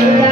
Amen.